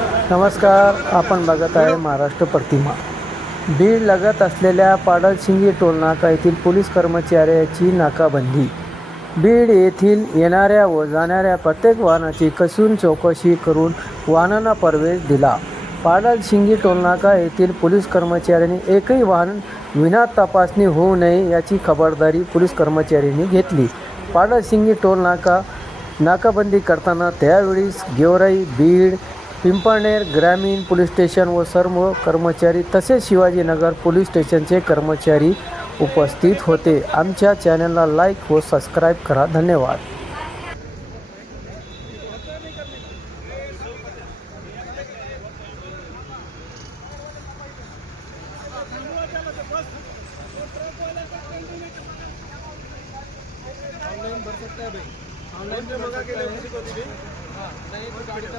नमस्कार आपण बघत आहे महाराष्ट्र प्रतिमा. बीड लगत असलेल्या पाडलशिंगी टोलनाका येथील पोलीस कर्मचाऱ्याची नाकाबंदी. बीड येथील येणाऱ्या व जाणाऱ्या प्रत्येक वाहनाची कसून चौकशी करून वाहनांना प्रवेश दिला. पाडलशिंगी टोलनाका येथील पोलीस कर्मचाऱ्यांनी एकही वाहन विना तपासणी होऊ नये याची खबरदारी पोलीस कर्मचाऱ्यांनी घेतली. पाडलशिंगी टोलनाका नाकाबंदी करताना त्यावेळी गेवराई बीड पिंपळनेर ग्रामीण पोलीस स्टेशन व सर्व कर्मचारी तसेच शिवाजीनगर पोलीस स्टेशनचे कर्मचारी उपस्थित होते. आमच्या चॅनलला लाईक व सबस्क्राईब करा. धन्यवाद. ऑनलाईन भर सकता है भाई ऑनलाइन में मंगा के लिए किसी को दी हाँ नहीं तो गाड़ी का